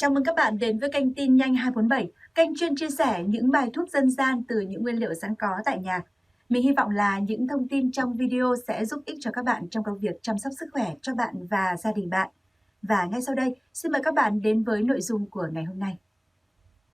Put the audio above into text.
Chào mừng các bạn đến với kênh Tin Nhanh 247, kênh chuyên chia sẻ những bài thuốc dân gian từ những nguyên liệu sẵn có tại nhà. Mình hy vọng là những thông tin trong video sẽ giúp ích cho các bạn trong công việc chăm sóc sức khỏe cho bạn và gia đình bạn. Và ngay sau đây, xin mời các bạn đến với nội dung của ngày hôm nay.